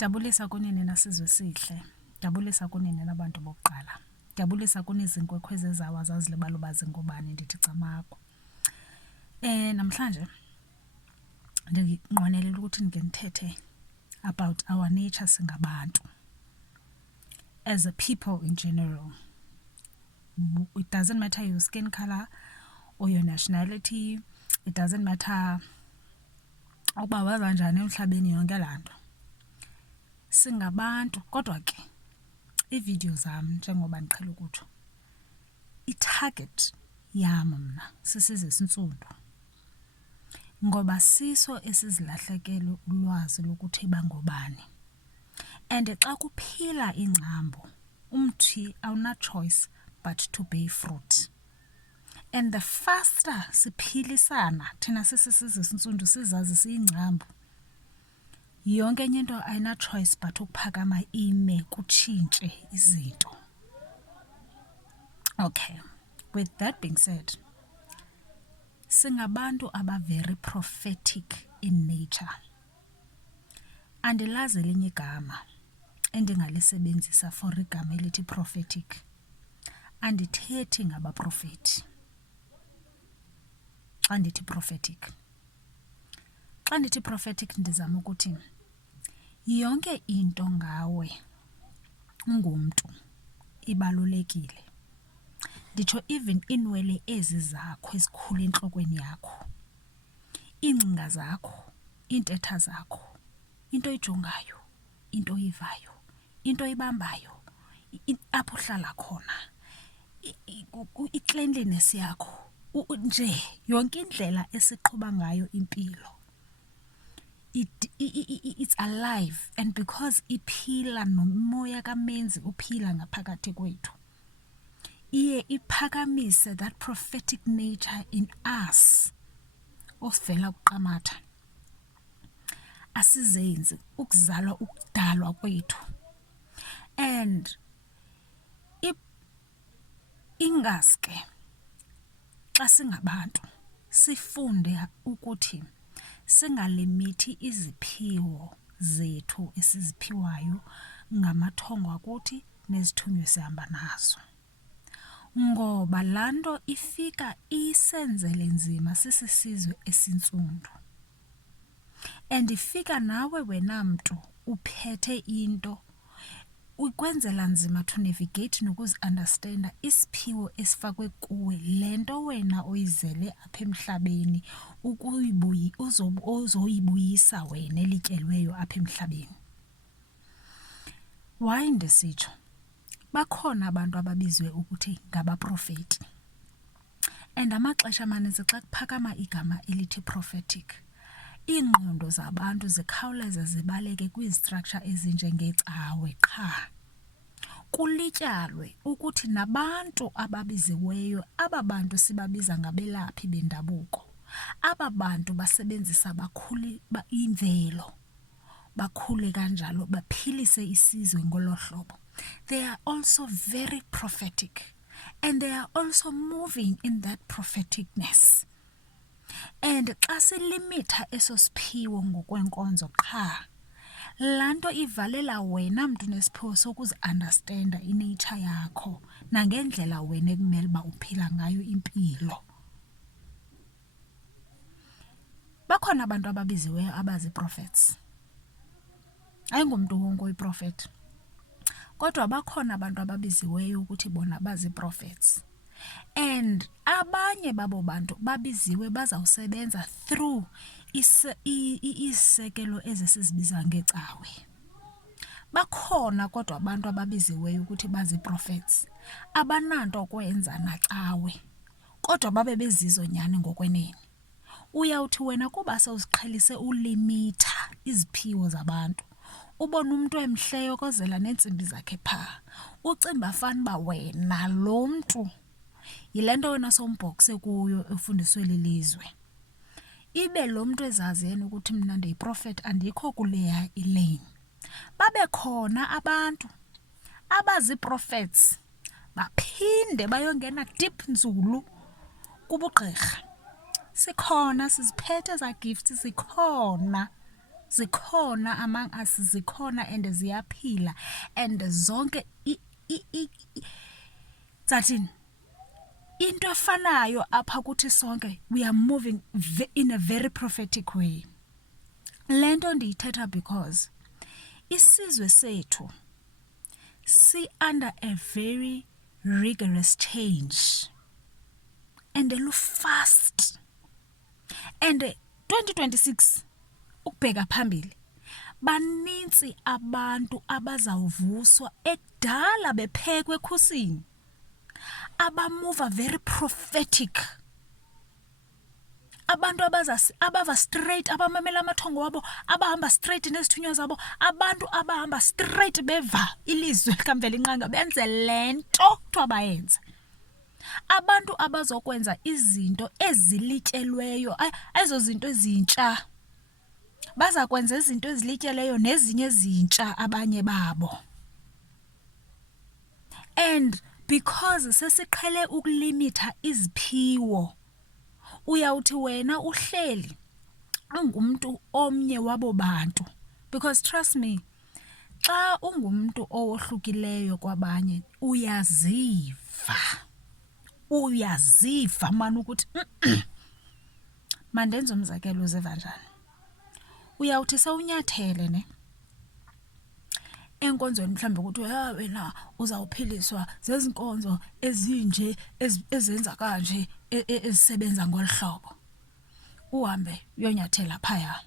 Dabulisa kunini nasizwe sihle. Dabulisa kunini nabantu bokuqala. Dabulisa kunezinkwekhwe zezawa zazilibala uba zingubani ndithi camakho. Namhlanje ndinqwenelela ukuthi ndike ndithethe about our nature singabantu. As a people in general. It doesn't matter your skin color or your nationality. It doesn't matter ukuba waza njani emhlabeni yonke laa nto. Singabantu kodwa ke iivideo zam njengoba ndiqhela ukuthi i-target yam mna sisizwe sintsundu. Ngoba siso esizilahlekele ulwazi lokuthi bangobani. And xa kuphila ingcambu umthi awuna choice but to bear fruit. And the faster siphilisana thina sisizwe sintsundu sizazi siyingcambu. Yonke enye into ayina choice but ukuphakama ime kutshintshe izinto. Okay, with that being said, singabantu aba very prophetic in nature. Andilazi elinye igama endingalisebenzisa for igama elithi prophetic. Andithethi ngabaprofeti. Xa ndithi prophetic. Xa ndithi prophetic ndizama ukuthi yonke into ngawe ungumntu ibalulekile. Nditsho even inwele ezi zakho ezikhula entlokweni yakho. Iingcinga zakho, iintetha zakho, into oyijongayo, into oyivayo, into oyibambayo, apho uhlala khona. I-cleanliness yakho, nje yonke indlela esiqhuba ngayo impilo. It's alive, and because iphila nomoya kamenzi uphila ngaphakathi kwethu. Iye iphakamise that prophetic nature in us. Osivela kuqamatha. Asizenzi ukuzalwa ukudalwa kwethu. And ingaske xa singabantu sifunde ukuthi singalimithi iziphiwo zethu esiziphiwayo ngamathongo akuthi nezithunywe sihamba nazo. Ngoba laa nto ifika isenzele nzima sisisizwe esintsundu. And ifika nawe wena mntu uphethe into ukwenzela nzima to navigate nokuzi-understanda isiphiwo esifakwe kuwe. Le nto wena oyizele apha emhlabeni uzoyibuyisa wena elityelweyo apha emhlabeni. Why ndisitsho? Bakhona abantu ababizwe ukuthi ngabaprofeti. And amaxesha amaninzi xa kuphakama igama elithi prophetic, iingqondo zabantu zikhawuleza zibaleke kwizistructure ezinjengecawe qha. Kulityalwe ukuthi nabantu ababiziweyo, aba bantu sibabiza ngabelaphi bendabuko. Aba bantu basebenzisa imvelo. Bakhule kanjalo baphilise isizwe ngolo hlobo. They are also very prophetic, and they are also moving in that propheticness. And xa silimitha eso siphiwo ngokwenkonzo qha, laa nto ivalela wena mntu nesiphiwo sokuzi-understanda inature yakho nangendlela wena ekumele uba uphila ngayo impilo. Bakhona abantu ababiziweyo abazi-prophets. Ayingomntu wonke oyiprofeti. Kodwa bakhona abantu ababiziweyo ukuthi bona bazi-prophets. And abanye babo bantu babiziwe bazawusebenza through izisekelo ezisizibiza ngecawe. Bakhona kodwa abantu ababiziweyo ukuthi bazi-prophets abananto kwenza nacawe, kodwa babe bezizo nyani ngokwenene. Uyawuthi wena kuba sewuziqhelise ulimitha iziphiwo zabantu, ubona umuntu emhleyo kozela neentsimbi zakhe phaa, ucimba fanuba wena lo mntu yile nto wena sombhokse kuyo efundiswe lilizwe. Ibe lo mntu ezazi yena ukuthi mna ndiyiprofeti andikho kuleya ilane. Babe khona abantu abazi-prophets baphinde bayongena deep nzulu kubugqirha. Sikhona siziphethe za gifts sikhona. zikhona among us, zikhona and ziyaphila, and zonke zathini into efanayo apha kuthi sonke, we are moving in a very prophetic way. Lento ndiyithetha because isizwe sethu under a very rigorous change and fast, and 2026 ukubheka phambili baninzi abantu abazawuvuswa ekudala bephekwe ekhusini, abamuva very prophetic, abantu abava straight, abamamela amathongo wabo, abahamba straight nezithunywa zabo, abantu abahamba straight beva ilizwe likamvela inqanga benze lento kuthiwa bayenze, abantu abazokwenza izinto ezilityelweyo, ezo zinto ezintsha, baza kwenza izinto ezilityeleyo nezinye ezintsha abanye babo. And because sesiqhele ukulimitha iziphiwo, uyawuthi wena uhleli ungumntu omnye wabo bantu, because trust me, xa ungumntu owohlukileyo kwabanye uyaziva mani ukuthi mandenze umzekelo uziva njani. Uyawuthi sewunyathele ne enkonzweni mhlawumbe ukuthi wena uzawuphiliswa zezinkonzo ezinje ezenza kanje ezisebenza ngolhlobo, uhambe uyonyathela phaya.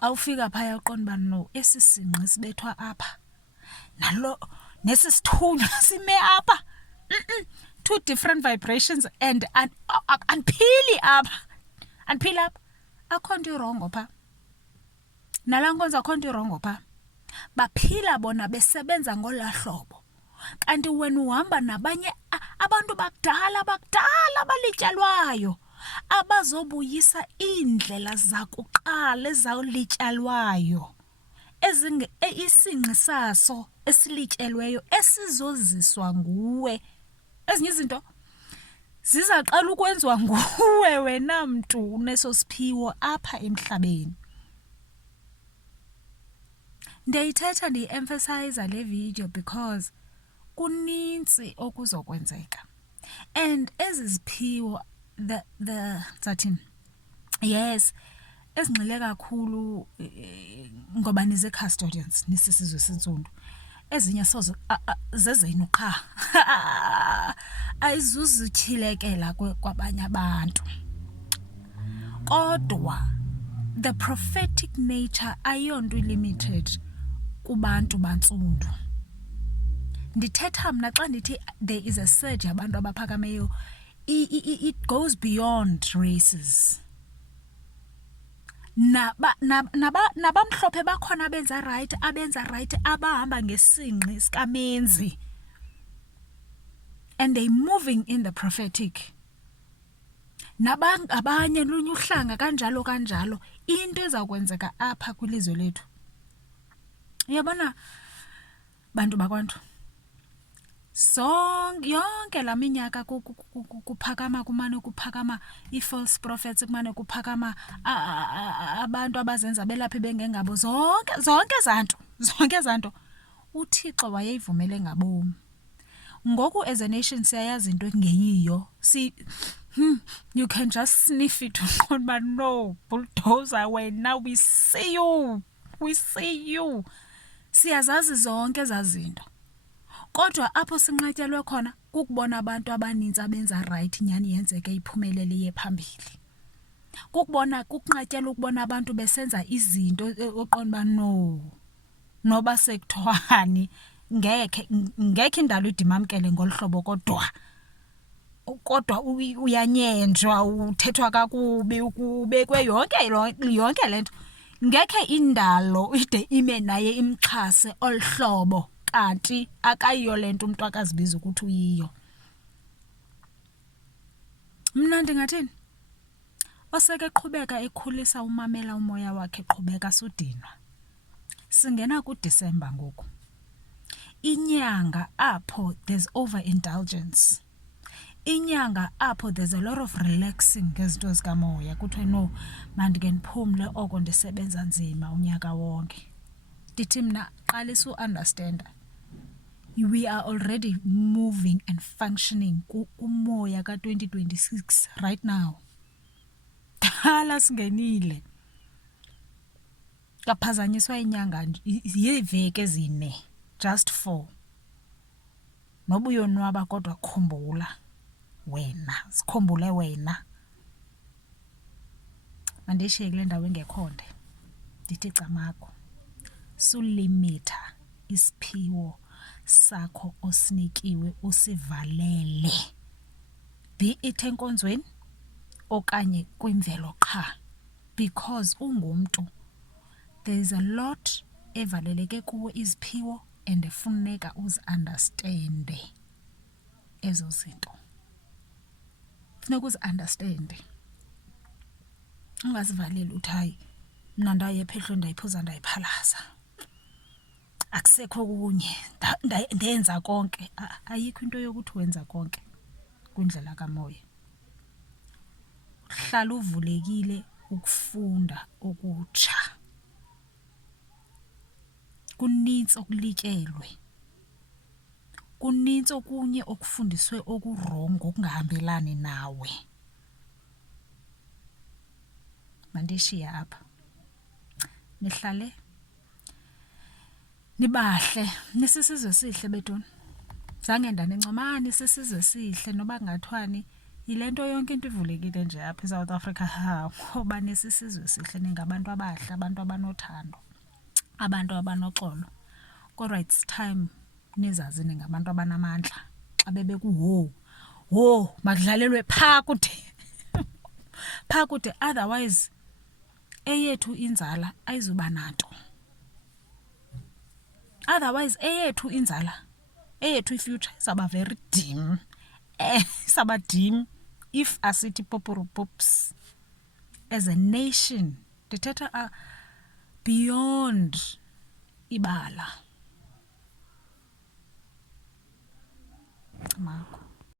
Xa ufika phaya uqonda no esisinqi sibethwa apha nalo nesisithunywa sime apha, two different vibrations, and anphili apha, akho nto irongo pha nalaa nkonzo, akho nto irongo pha. Baphila bona besebenza ngolahlobo, kanti wena uhamba nabanye abantu bakudala balityalwayo abazobuyisa iindlela zakuqala ezawulityalwayo, isinqi saso esilityelweyo esizoziswa nguwe. Ezinye izinto zizaqala ukwenziwa nguwe wena mntu uneso siphiwo apha emhlabeni. Ndiyithetha ndiyi-emphasize le video because kuninzi okuzokwenzeka, and ezi ziphiwo zathini, yes, ezingxile kakhulu ngoba nize-custodians nisisizwe sentsundu, ezinye sozo zezenu qha ayizuzityhilekela kwabanye abantu, kodwa the prophetic nature ayonto limited kubantu bantsundu. Ndithetha mna xa ndithi there is a surge abantu abaphakameyo, it goes beyond races. Nabamhlophe bakhona abenza right abahamba ngesinqi sikamenzi, and they moving in the prophetic. Abanye lunye uhlanga kanjalo into ezakwenzeka apha kwilizwe lethu. Uyabona bantu bakwantu, yonke la minyaka kuphakama kumane kuphakama i-false prophets, kumane kuphakama abantu abazenza belaphi bengengabo, zonke zanto uThixo wayeyivumele ngabomi. Ngoku as a nation siyayazi into engeyiyo, you can just sniff it, uqonda no bulldozer wena, we see you. Siyazazi zonke ezazinto, kodwa apho sinqatyelwe khona kukubona abantu abaninzi abenza right nyani yenzeke iphumelele iye phambili, kukunqatyelwa ukubona abantu besenza izinto oqonda noba sekuthiwani ngekhe indalo idimamkele ngolhlobo, kodwa uyanyenjwa, uthethwa kakubi, kubekwe yonke lento. Ngekhe indalo ide ime naye imxhase olhlobo, kanti akayiyo lento umuntu akazibiza ukuthi uyiyo. Mna ndingathini? Oseke qhubeka ekhulisa umamela umoya wakhe, qhubeka sudinwa. Singena kuDisemba ngoku, inyanga apho there's overindulgence, inyanga apho there's a lot of relaxing ngezinto zikamoya kuthiwe no mandike ndiphumle oko ndisebenza nzima unyaka wonke. Ndithi mna qalisa uunderstanda we are already moving and functioning kumoya ka-2026 right now. Dala singenile kaphazanyiswa inyanga yeveki ezine just 4. Noba uyonwaba kodwa khumbula wena, sikhumbule wena. Mandishiye kule ndawo engekhonde ndithi camakho sulimitha isiphiwo sakho osinikiwe usivalele, be it enkonzweni okanye kwimvelo qha, because ungumntu there is a lot evaleleke kuwo iziphiwo and efuneka uzi-understande ezo zinto. Funeka uzi-understande, ungazivaleli uthi hayi mna ndaye ephehlweni ndayiphuza ndayiphalaza, akusekho kunye, ndenza konke. Ayikho into yokuthi wenza konke kwindlela kamoya. Hlala uvulekile ukufunda okutsha, kunintsi okulityelwe, kunintsi okunye okufundiswe okurongo okungahambelani nawe. Mandishiya apha, nihlale nibahle, nisisizwe sihle betoni. Zange ndanincoma nisisizwe sihle noba kungathwani yile nto yonke into ivulekile nje apha eSouth Africa. Ngoba nisisizwe sihle, ningabantu abahle, abantu abanothando, abantu abanoxolo. Kodwa it's time nizazi ningabantu abanamandla. Xa bebeku makudlalelwe phaa kude otherwise eyethu inzala ayizuba nanto. Otherwise eyethu inzala, eyethu ifuture izaba very dim. Isaba dim if asithi pops as a nation. Ndithetha beyond ibala. Marco.